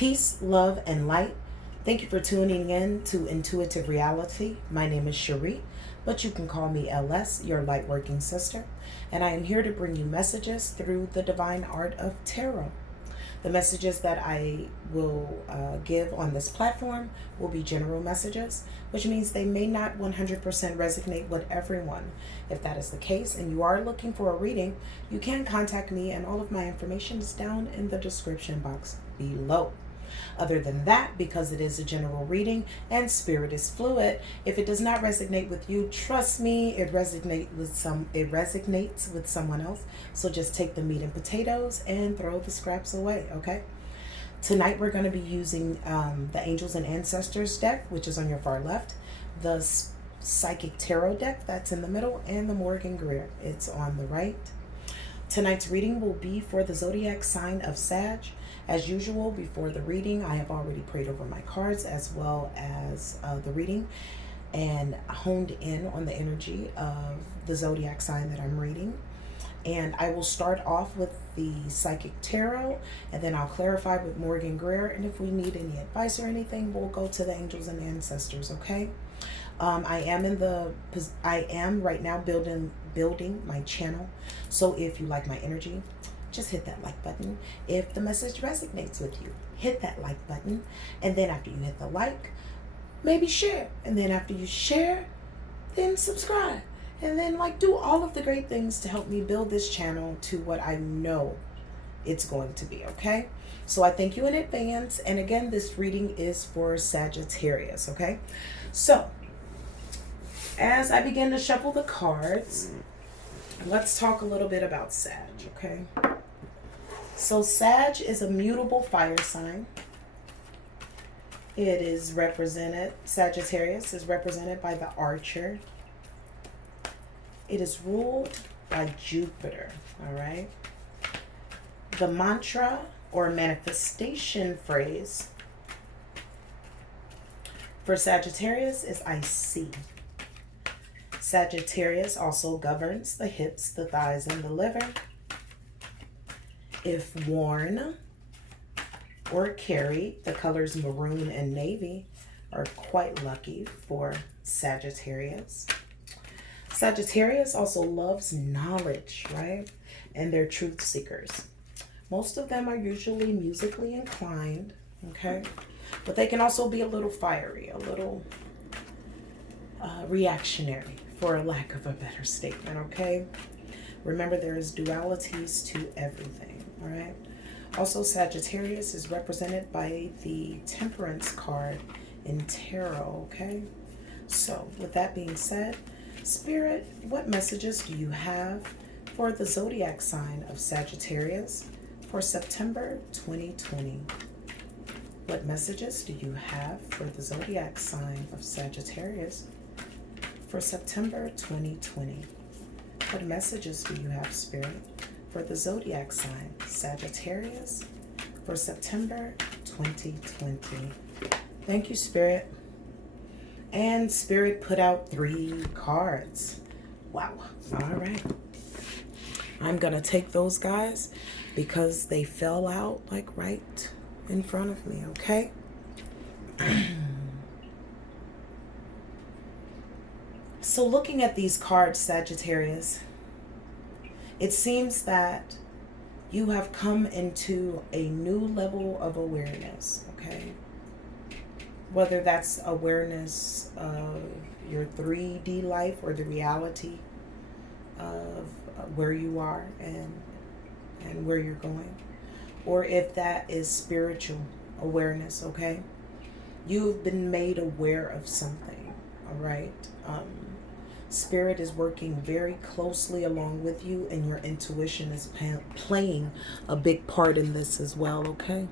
Peace, love, and light. Thank you for tuning in to Intuitive Reality. My name is Cherie, but you can call me LS, your Lightworking Sister, and I am here to bring you messages through the divine art of tarot. The messages that I will give on this platform will be general messages, which means they may not 100% resonate with everyone. If that is the case and you are looking for a reading, you can contact me, and all of my information is down in the description box below. Other than that, because it is a general reading and spirit is fluid, if it does not resonate with you, trust me, it resonates with someone else. So just take the meat and potatoes and throw the scraps away, okay? Tonight we're going to be using the Angels and Ancestors deck, which is on your far left, the Psychic Tarot deck that's in the middle, and the Morgan Greer, it's on the right. Tonight's reading will be for the zodiac sign of Sag. As usual, before the reading, I have already prayed over my cards as well as the reading and honed in on the energy of the zodiac sign that I'm reading. And I will start off with the Psychic Tarot, and then I'll clarify with Morgan Greer. And if we need any advice or anything, we'll go to the Angels and Ancestors, okay? I am right now building my channel. So if you like my energy, just hit that like button. If the message resonates with you, hit that like button. And then after you hit the like, maybe share. And then after you share, then subscribe. And then do all of the great things to help me build this channel to what I know it's going to be, okay? So I thank you in advance. And again, this reading is for Sagittarius, okay? So as I begin to shuffle the cards, let's talk a little bit about Sag, okay? So Sag is a mutable fire sign. It is represented, Sagittarius is represented by the Archer. It is ruled by Jupiter, all right? The mantra or manifestation phrase for Sagittarius is I see. Sagittarius also governs the hips, the thighs, and the liver. If worn or carried, the colors maroon and navy are quite lucky for Sagittarius. Sagittarius also loves knowledge, right? And they're truth seekers. Most of them are usually musically inclined, okay? But they can also be a little fiery, a little reactionary, for a lack of a better statement, okay? Remember, there is dualities to everything, all right? Also, Sagittarius is represented by the Temperance card in tarot, okay? So, with that being said, Spirit, what messages do you have for the zodiac sign of Sagittarius for September 2020? What messages do you have for the zodiac sign of Sagittarius for September 2020? What messages do you have, Spirit, for the zodiac sign Sagittarius for September 2020? Thank you, Spirit. And Spirit put out 3 cards. Wow. All right. I'm going to take those guys because they fell out right in front of me, okay? So looking at these cards, Sagittarius, it seems that you have come into a new level of awareness, okay? Whether that's awareness of your 3D life or the reality of where you are and where you're going, or if that is spiritual awareness, okay? You've been made aware of something, all right? Spirit is working very closely along with you, and your intuition is playing a big part in this as well, okay?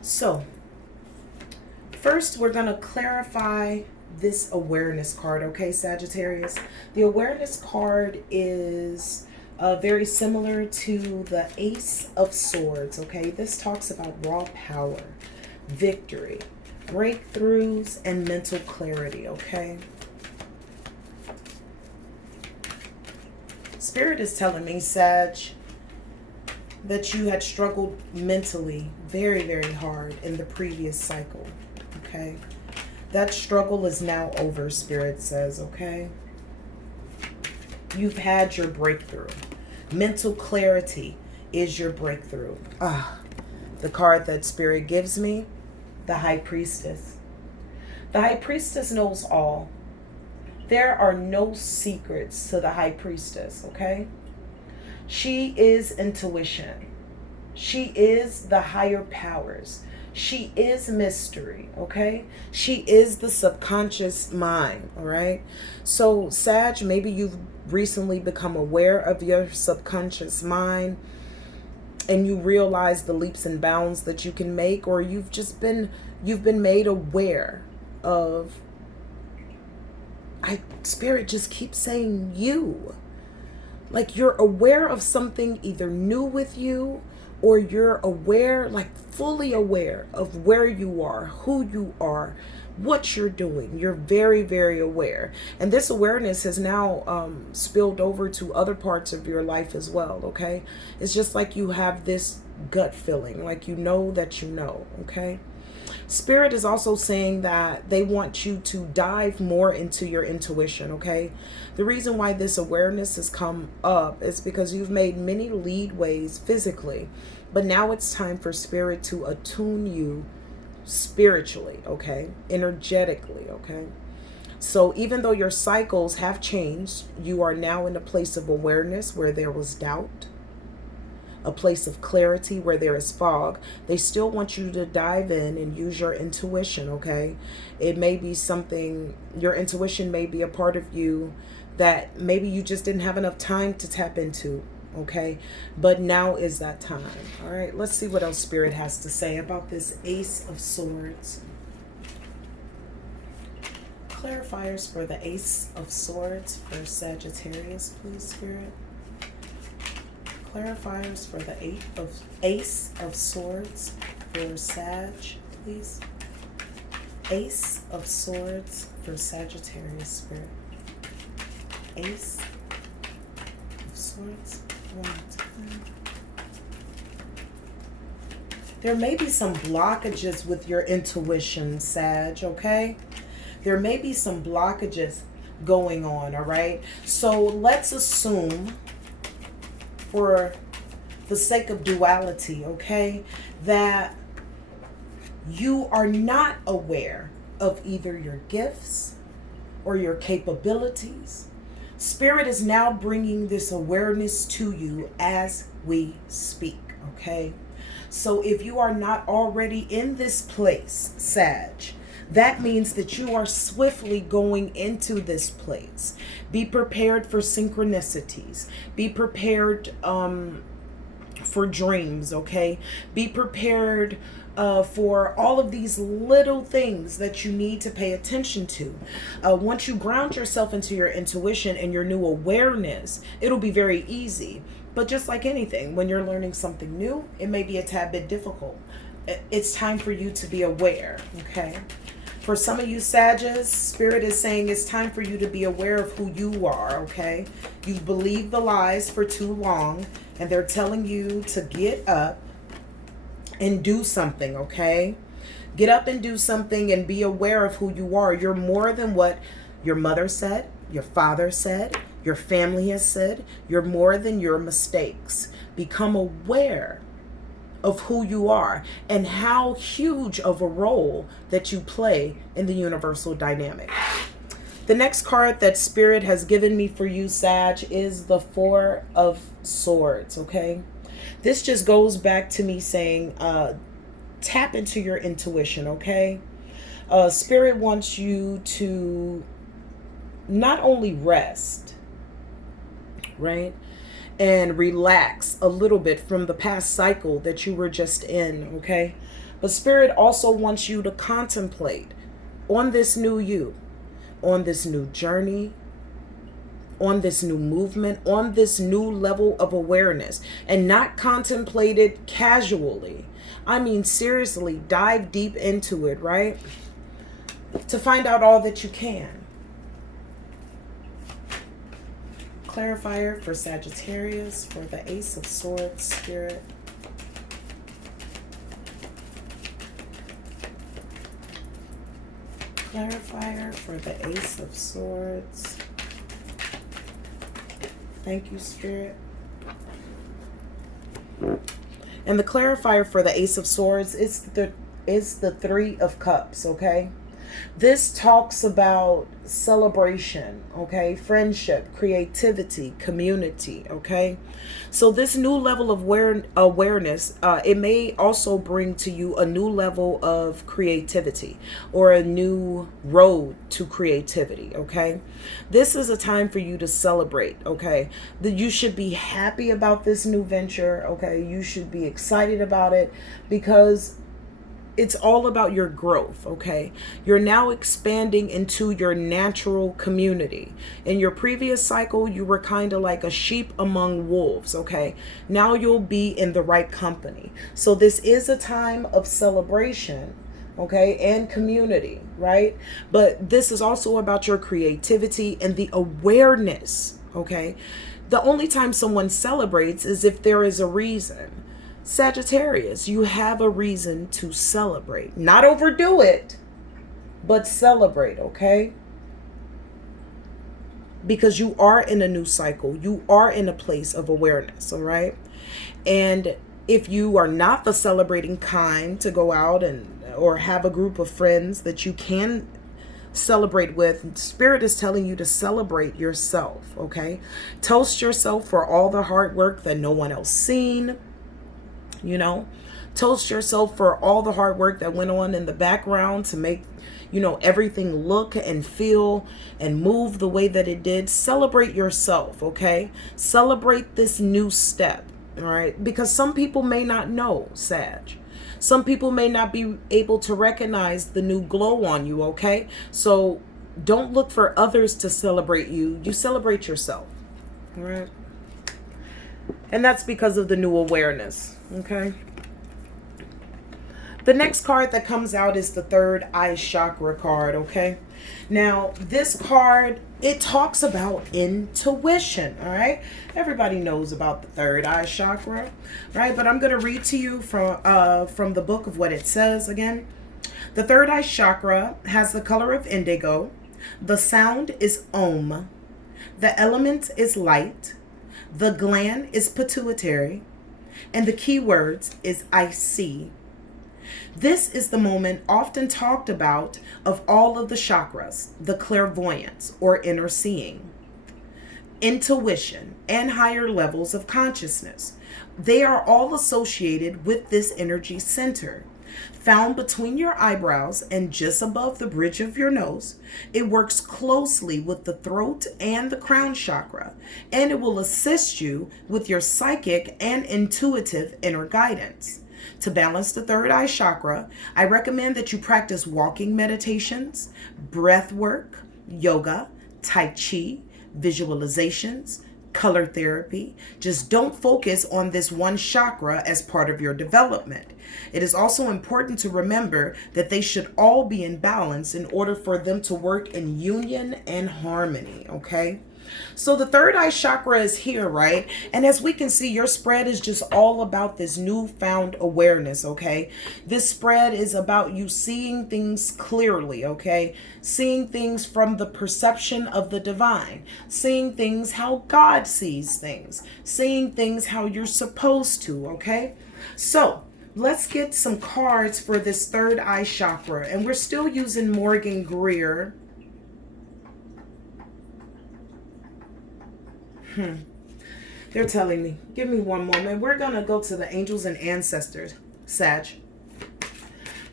So, first we're going to clarify this awareness card, okay, Sagittarius? The awareness card is very similar to the Ace of Swords, okay? This talks about raw power, victory, breakthroughs, and mental clarity, okay? Spirit is telling me, Sag, that you had struggled mentally very, very hard in the previous cycle, okay? That struggle is now over, Spirit says, okay? You've had your breakthrough. Mental clarity is your breakthrough. The card that Spirit gives me, the High Priestess. The High Priestess knows all. There are no secrets to the High Priestess, okay? She is intuition. She is the higher powers. She is mystery, okay? She is the subconscious mind, all right? So, Sag, maybe you've recently become aware of your subconscious mind and you realize the leaps and bounds that you can make, or you've been made aware of, Spirit just keeps saying you. Like you're aware of something either new with you, or you're aware, like fully aware of where you are, who you are, what you're doing. You're very, very aware. And this awareness has now spilled over to other parts of your life as well, okay? It's just like you have this gut feeling, like you know that you know, okay? Spirit is also saying that they want you to dive more into your intuition, okay? The reason why this awareness has come up is because you've made many leadways physically, but now it's time for Spirit to attune you spiritually, okay? Energetically, okay? So even though your cycles have changed, you are now in a place of awareness where there was doubt, a place of clarity where there is fog. They still want you to dive in and use your intuition, okay? It may be something, your intuition may be a part of you that maybe you just didn't have enough time to tap into, okay? But now is that time, all right? Let's see what else Spirit has to say about this Ace of Swords. Clarifiers for the Ace of Swords for Sagittarius, please, Spirit. Clarifiers for the Ace of Swords for Sag, please. Ace of Swords for Sagittarius, Spirit. Ace of Swords. One more time. There may be some blockages with your intuition, Sag, okay? There may be some blockages going on, all right? So let's assume, for the sake of duality, okay, that you are not aware of either your gifts or your capabilities. Spirit is now bringing this awareness to you as we speak, okay? So if you are not already in this place, Sag, that means that you are swiftly going into this place. Be prepared for synchronicities. Be prepared for dreams, okay? Be prepared for all of these little things that you need to pay attention to. Once you ground yourself into your intuition and your new awareness, it'll be very easy. But just like anything, when you're learning something new, it may be a tad bit difficult. It's time for you to be aware, okay? For some of you Sages, Spirit is saying it's time for you to be aware of who you are, okay? You've believed the lies for too long, and they're telling you to get up and do something, okay? Get up and do something and be aware of who you are. You're more than what your mother said, your father said, your family has said. You're more than your mistakes. Become aware of who you are and how huge of a role that you play in the universal dynamic. The next card that Spirit has given me for you, Sag, is the Four of Swords, okay? This just goes back to me saying, tap into your intuition, okay? Spirit wants you to not only rest, right, and relax a little bit from the past cycle that you were just in, okay? But Spirit also wants you to contemplate on this new you, on this new journey, on this new movement, on this new level of awareness, and not contemplate it casually. I mean, seriously, dive deep into it, right? To find out all that you can. Clarifier for Sagittarius for the Ace of Swords, Spirit. Clarifier for the Ace of Swords. Thank you, Spirit. And the clarifier for the Ace of Swords is the Three of Cups, okay? This talks about celebration, okay? Friendship, creativity, community, okay? So this new level of awareness, it may also bring to you a new level of creativity or a new road to creativity, okay? This is a time for you to celebrate, okay? That you should be happy about this new venture, okay? You should be excited about it because it's all about your growth, okay? You're now expanding into your natural community. In your previous cycle, you were kind of like a sheep among wolves, okay? Now you'll be in the right company. So this is a time of celebration, okay, and community, right? But this is also about your creativity and the awareness, okay? The only time someone celebrates is if there is a reason. Sagittarius, you have a reason to celebrate. Not overdo it, but celebrate, okay? Because you are in a new cycle. You are in a place of awareness, all right? And if you are not the celebrating kind to go out or have a group of friends that you can celebrate with, Spirit is telling you to celebrate yourself, okay? Toast yourself for all the hard work that no one else seen. You know, toast yourself for all the hard work that went on in the background to make, you know, everything look and feel and move the way that it did. Celebrate yourself, okay? Celebrate this new step, all right? Because some people may not know, Sag. Some people may not be able to recognize the new glow on you, okay? So don't look for others to celebrate you. You celebrate yourself, all right? And that's because of the new awareness. Okay. The next card that comes out is the Third Eye Chakra card. Okay. Now, this card, it talks about intuition. All right. Everybody knows about the Third Eye Chakra, right? But I'm going to read to you from the book of what it says again. The Third Eye Chakra has the color of indigo. The sound is Om. The element is light. The gland is pituitary. And the keywords is I see. This is the moment often talked about of all of the chakras, the clairvoyance or inner seeing, intuition, and higher levels of consciousness. They are all associated with this energy center. Found between your eyebrows and just above the bridge of your nose, it works closely with the throat and the crown chakra, and it will assist you with your psychic and intuitive inner guidance. To balance the third eye chakra, I recommend that you practice walking meditations, breath work, yoga, tai chi, visualizations, color therapy. Just don't focus on this one chakra as part of your development. It is also important to remember that they should all be in balance in order for them to work in union and harmony, okay? So the third eye chakra is here, right? And as we can see, your spread is just all about this newfound awareness, okay? This spread is about you seeing things clearly, okay? Seeing things from the perception of the divine, seeing things how God sees things, seeing things how you're supposed to, okay? So let's get some cards for this third eye chakra. And we're still using Morgan Greer. They're telling me. Give me one moment. We're going to go to the angels and ancestors. Sag.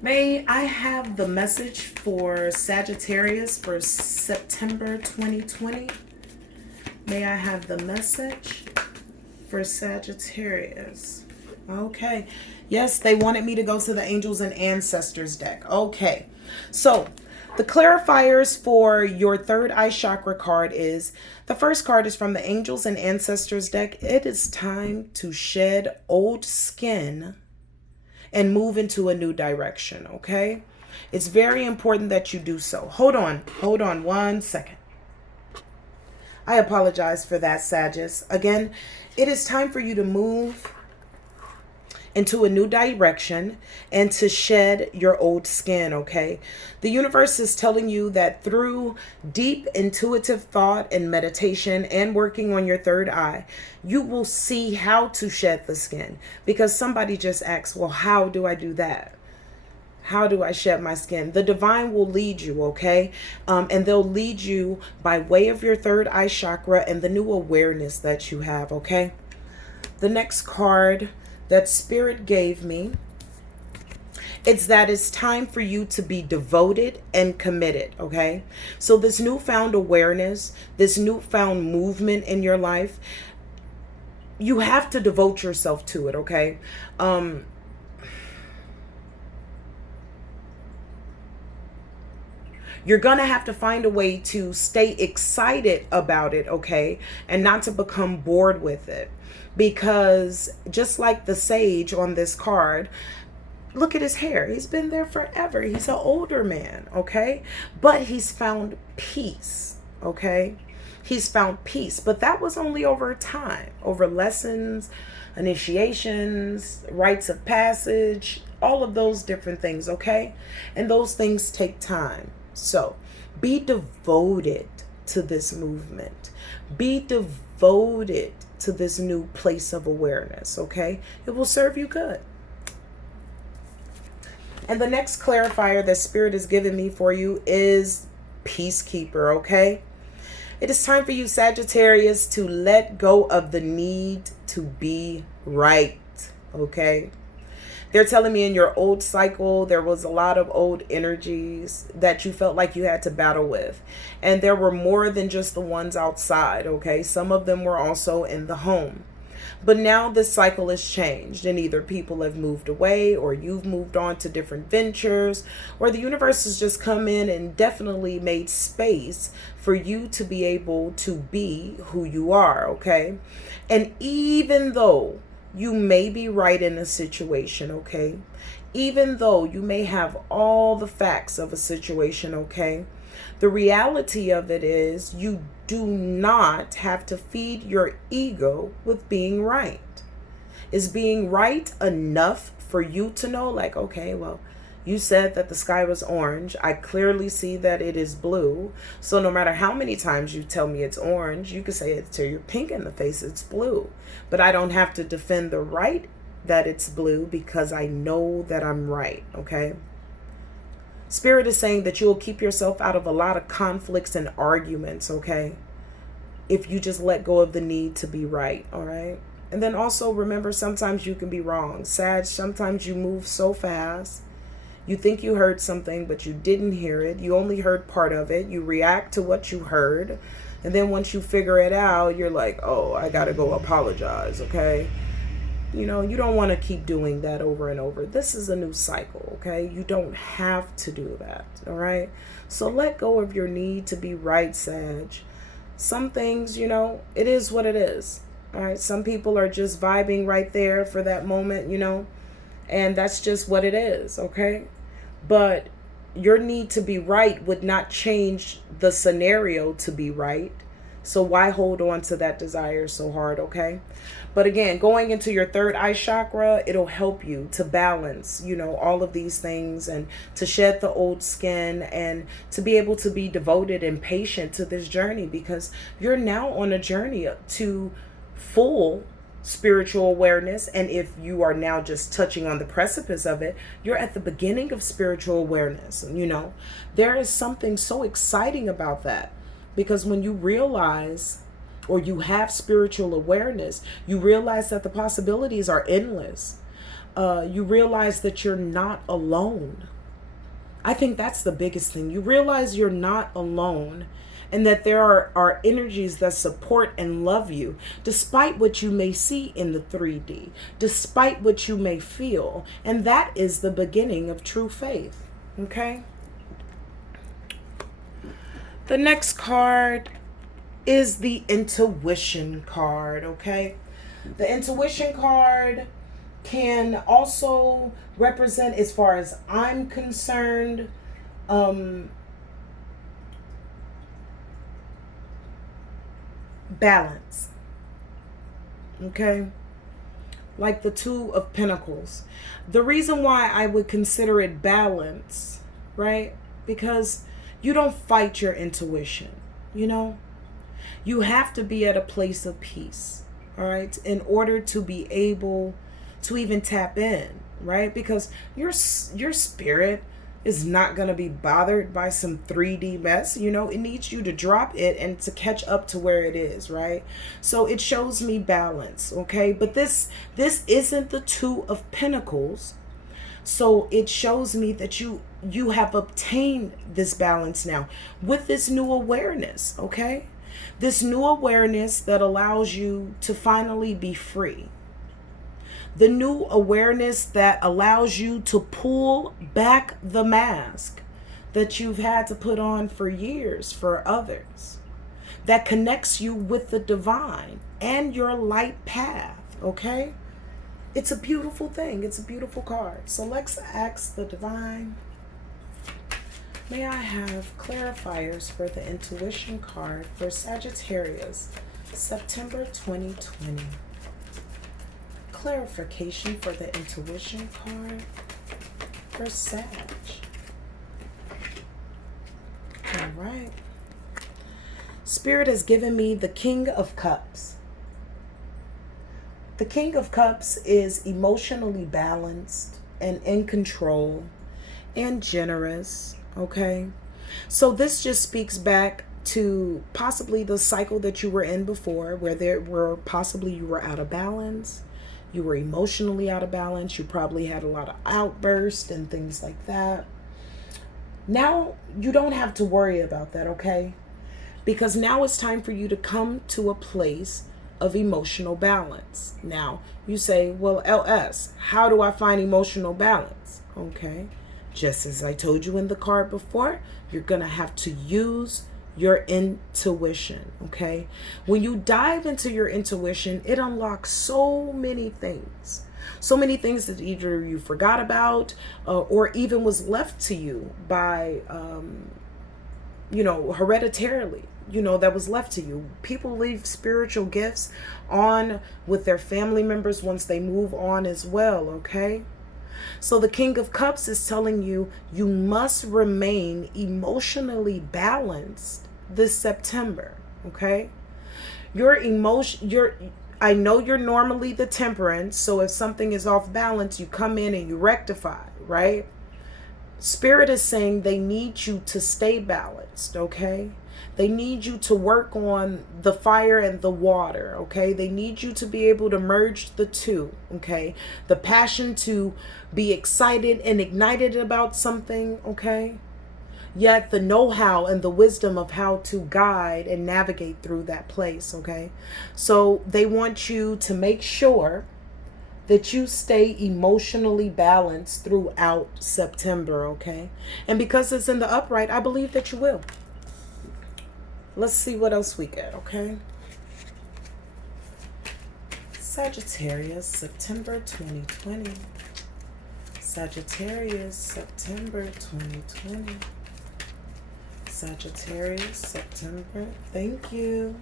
May I have the message for Sagittarius for September 2020? May I have the message for Sagittarius? Okay. Yes, they wanted me to go to the angels and ancestors deck. Okay. So the clarifiers for your third eye chakra card is, the first card is from the Angels and Ancestors deck. It is time to shed old skin and move into a new direction, okay? It's very important that you do so. Hold on 1 second. I apologize for that, Sagittarius. Again, it is time for you to move into a new direction and to shed your old skin, okay? The universe is telling you that through deep intuitive thought and meditation and working on your third eye, you will see how to shed the skin. Because somebody just asked, well, how do I do that? How do I shed my skin? The divine will lead you, okay? And they'll lead you by way of your third eye chakra and the new awareness that you have, okay? The next card that Spirit gave me, it's that it's time for you to be devoted and committed, okay? So this newfound awareness, this newfound movement in your life, you have to devote yourself to it, okay? You're going to have to find a way to stay excited about it, okay? And not to become bored with it. Because just like the sage on this card, look at his hair. He's been there forever. He's an older man, okay? But he's found peace, okay? He's found peace. But that was only over time, over lessons, initiations, rites of passage, all of those different things, okay? And those things take time. So be devoted to this movement. Be devoted to this new place of awareness, okay? It will serve you good. And the next clarifier that Spirit has given me for you is Peacekeeper, okay? It is time for you, Sagittarius, to let go of the need to be right, okay? They're telling me in your old cycle, there was a lot of old energies that you felt like you had to battle with. And there were more than just the ones outside, okay? Some of them were also in the home. But now this cycle has changed, and either people have moved away, or you've moved on to different ventures, or the universe has just come in and definitely made space for you to be able to be who you are, okay? And even though you may be right in a situation, okay? Even though you may have all the facts of a situation, okay? The reality of it is you do not have to feed your ego with being right. Is being right enough for you to know, like, okay, well, you said that the sky was orange. I clearly see that it is blue. So no matter how many times you tell me it's orange, you could say it till you're pink in the face, it's blue. But I don't have to defend the right that it's blue because I know that I'm right, okay? Spirit is saying that you'll keep yourself out of a lot of conflicts and arguments, okay? If you just let go of the need to be right, all right? And then also remember, sometimes you can be wrong. Sag, sometimes you move so fast. You think you heard something, but you didn't hear it. You only heard part of it. You react to what you heard. And then once you figure it out, you're like, oh, I got to go apologize, okay? You know, you don't want to keep doing that over and over. This is a new cycle, okay? You don't have to do that, all right? So let go of your need to be right, Sag. Some things, you know, it is what it is, all right? Some people are just vibing right there for that moment, you know? And that's just what it is, okay? But your need to be right would not change the scenario to be right. So why hold on to that desire so hard, okay? But again, going into your third eye chakra, it'll help you to balance, you know, all of these things and to shed the old skin and to be able to be devoted and patient to this journey, because you're now on a journey to full spiritual awareness. And if you are now just touching on the precipice of it, you're at the beginning of spiritual awareness. You know, there is something so exciting about that, because when you realize, or you have spiritual awareness, you realize that the possibilities are endless. You realize that you're not alone. I think that's the biggest thing. You realize you're not alone, and that there are energies that support and love you, despite what you may see in the 3D, despite what you may feel. And that is the beginning of true faith, okay? The next card is the Intuition card, okay? The Intuition card can also represent, as far as I'm concerned, balance, okay? like the Two of Pentacles. The reason why I would consider it balance, right? Because you don't fight your intuition, you know? You have to be at a place of peace, all right, in order to be able to even tap in, right? Because your spirit is not going to be bothered by some 3D mess. You know, it needs you to drop it and to catch up to where it is, right? So it shows me balance, okay? But this isn't the Two of Pentacles. So it shows me that you have obtained this balance now with this new awareness, okay? This new awareness that allows you to finally be free. The new awareness that allows you to pull back the mask that you've had to put on for years for others. That connects you with the divine and your light path, okay? It's a beautiful thing. It's a beautiful card. So let's ask the divine. May I have clarifiers for the intuition card for Sagittarius, September 2020. Clarification for the intuition card for Sag. All right. Spirit has given me the King of Cups. The King of Cups is emotionally balanced and in control and generous, okay? So this just speaks back to possibly the cycle that you were in before, where you were out of balance. You were emotionally out of balance. You probably had a lot of outbursts and things like that. Now you don't have to worry about that, okay? Because now it's time for you to come to a place of emotional balance. Now you say, well, LS, how do I find emotional balance? Okay, just as I told you in the card before, you're going to have to use your intuition, okay? When you dive into your intuition, it unlocks so many things. So many things that either you forgot about or even was left to you by, hereditarily, that was left to you. People leave spiritual gifts on with their family members once they move on as well, okay? So the King of Cups is telling you, you must remain emotionally balanced this September, okay? I know you're normally the Temperance, so if something is off balance, you come in and you rectify, right? Spirit is saying they need you to stay balanced, okay? They need you to work on the fire and the water, okay? They need you to be able to merge the two, okay? The passion to be excited and ignited about something, okay? Yet the know-how and the wisdom of how to guide and navigate through that place, okay? So they want you to make sure that you stay emotionally balanced throughout September, okay? And because it's in the upright, I believe that you will. Let's see what else we get, okay? Sagittarius, September 2020. Sagittarius, September 2020. Sagittarius, September. Thank you.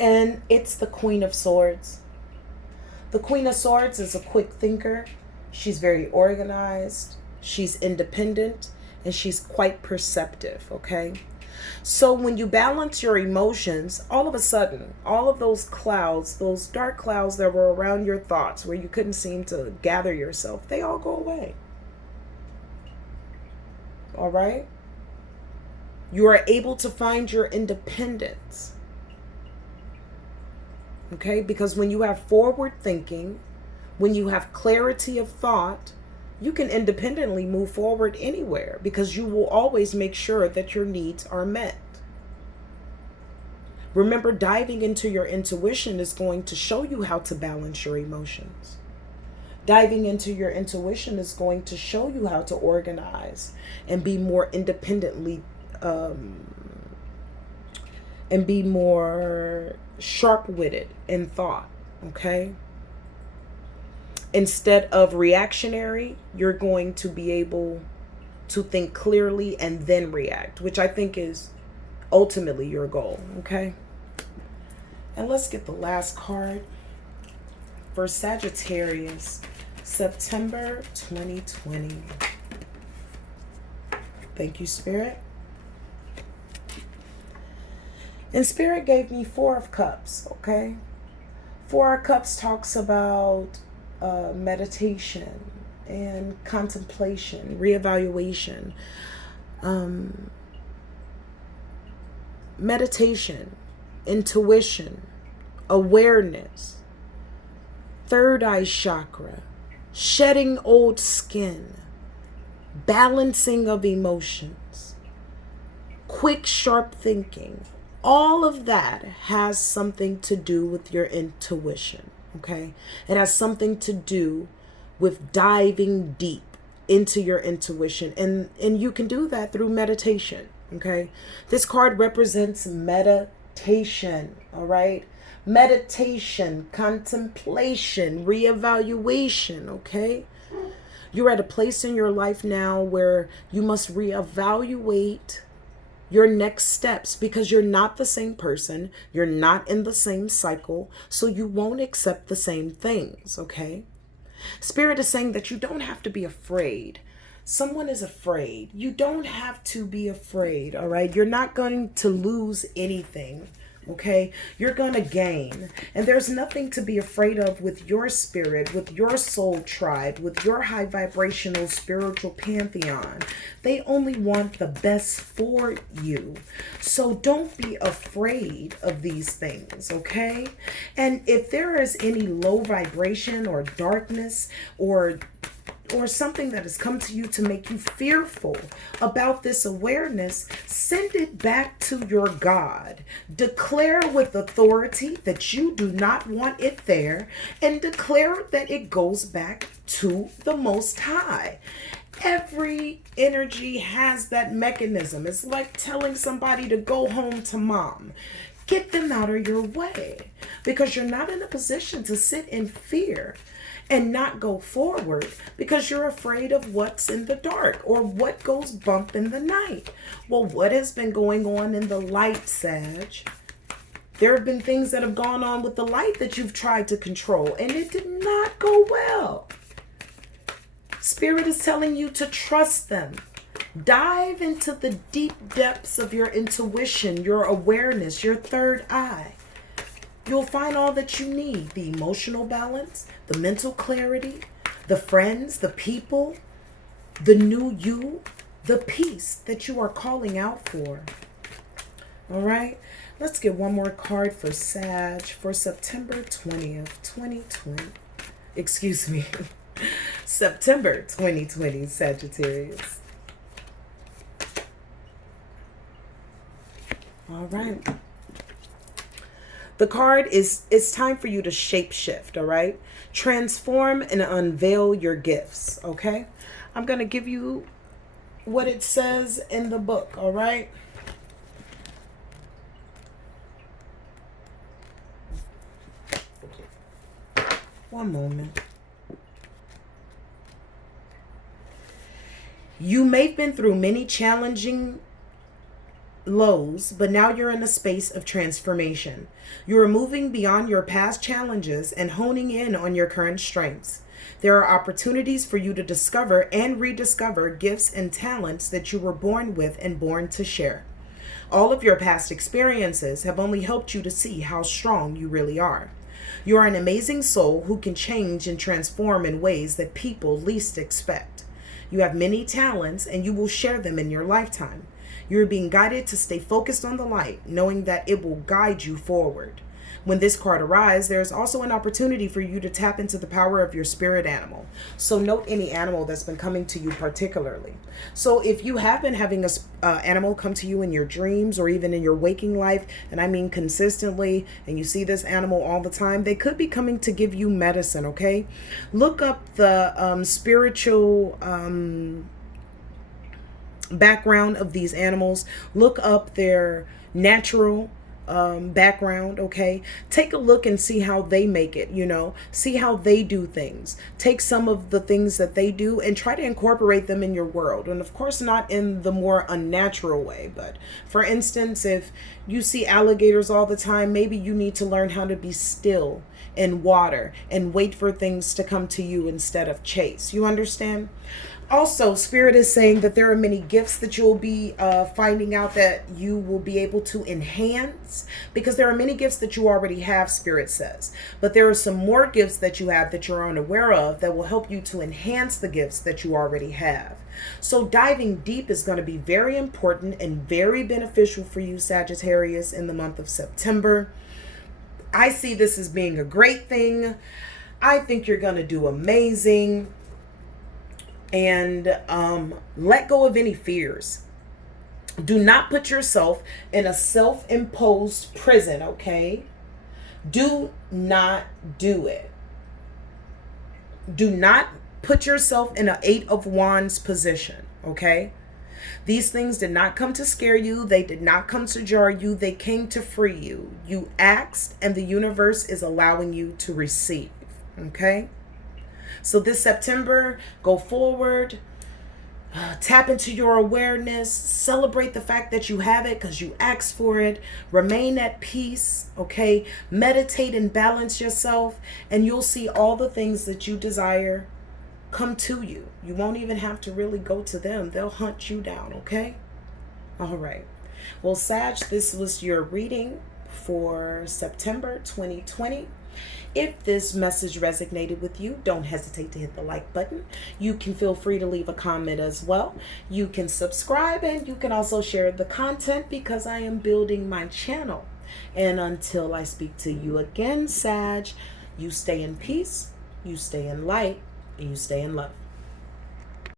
And it's the Queen of Swords. The Queen of Swords is a quick thinker. She's very organized. She's independent. And she's quite perceptive, okay? So when you balance your emotions, all of a sudden, all of those clouds, those dark clouds that were around your thoughts where you couldn't seem to gather yourself, they all go away. All right? You are able to find your independence. Okay? Because when you have forward thinking, when you have clarity of thought, you can independently move forward anywhere because you will always make sure that your needs are met. Remember, diving into your intuition is going to show you how to balance your emotions. Diving into your intuition is going to show you how to organize and be more independently and be more sharp-witted in thought, okay? Instead of reactionary, you're going to be able to think clearly and then react, which I think is ultimately your goal, okay? And let's get the last card for Sagittarius, September 2020. Thank you, Spirit. And Spirit gave me Four of Cups, okay? Four of Cups talks about meditation and contemplation, reevaluation, meditation, intuition, awareness, third eye chakra, shedding old skin, balancing of emotions, quick, sharp thinking. All of that has something to do with your intuition, okay? It has something to do with diving deep into your intuition. And you can do that through meditation, okay? This card represents meditation, all right? Meditation, contemplation, reevaluation, okay? You're at a place in your life now where you must reevaluate your next steps, because you're not the same person. You're not in the same cycle, so you won't accept the same things, okay? Spirit is saying that you don't have to be afraid. Someone is afraid. You don't have to be afraid, all right? You're not going to lose anything, okay? You're going to gain. And there's nothing to be afraid of with your spirit, with your soul tribe, with your high vibrational spiritual pantheon. They only want the best for you. So don't be afraid of these things, okay? And if there is any low vibration or darkness or something that has come to you to make you fearful about this awareness, send it back to your God. Declare with authority that you do not want it there, and declare that it goes back to the Most High. Every energy has that mechanism. It's like telling somebody to go home to mom. Get them out of your way, because you're not in a position to sit in fear and not go forward because you're afraid of what's in the dark or what goes bump in the night. Well, what has been going on in the light, Sag? There have been things that have gone on with the light that you've tried to control, and it did not go well. Spirit is telling you to trust them. Dive into the deep depths of your intuition, your awareness, your third eye. You'll find all that you need: the emotional balance, the mental clarity, the friends, the people, the new you, the peace that you are calling out for. All right, let's get one more card for Sag for September 20th, 2020. Excuse me, September 2020, Sagittarius. All right. The card is, it's time for you to shape shift, all right? Transform and unveil your gifts, okay? I'm going to give you what it says in the book, all right? One moment. You may have been through many challenging lows, but now you're in a space of transformation. You are moving beyond your past challenges and honing in on your current strengths. There are opportunities for you to discover and rediscover gifts and talents that you were born with and born to share. All of your past experiences have only helped you to see how strong you really are. You are an amazing soul who can change and transform in ways that people least expect. You have many talents and you will share them in your lifetime. You are being guided to stay focused on the light, knowing that it will guide you forward. When this card arrives, there is also an opportunity for you to tap into the power of your spirit animal. So note any animal that's been coming to you particularly. So if you have been having an animal come to you in your dreams or even in your waking life, and I mean consistently, and you see this animal all the time, they could be coming to give you medicine, okay? Look up the spiritual background of these animals. Look up their natural background, okay? Take a look and see how they make it, see how they do things. Take some of the things that they do and try to incorporate them in your world. And of course, not in the more unnatural way, but for instance, if you see alligators all the time, maybe you need to learn how to be still in water and wait for things to come to you instead of chase. You understand? Also, Spirit is saying that there are many gifts that you'll be finding out that you will be able to enhance, because there are many gifts that you already have, Spirit says. But there are some more gifts that you have that you're unaware of that will help you to enhance the gifts that you already have. So diving deep is going to be very important and very beneficial for you, Sagittarius, in the month of September. I see this as being a great thing. I think you're going to do amazing. And let go of any fears. Do not put yourself in a self-imposed prison, okay? Do not do it. Do not put yourself in an 8 of Wands position, okay? These things did not come to scare you. They did not come to jar you. They came to free you. You asked, and the universe is allowing you to receive, okay? So this September, go forward, tap into your awareness, celebrate the fact that you have it because you asked for it, remain at peace, okay? Meditate and balance yourself, and you'll see all the things that you desire come to you. You won't even have to really go to them. They'll hunt you down, okay? All right. Well, Sag, this was your reading for September 2020. If this message resonated with you, don't hesitate to hit the like button. You can feel free to leave a comment as well. You can subscribe, and you can also share the content because I am building my channel. And until I speak to you again, Sag, you stay in peace, you stay in light, and you stay in love.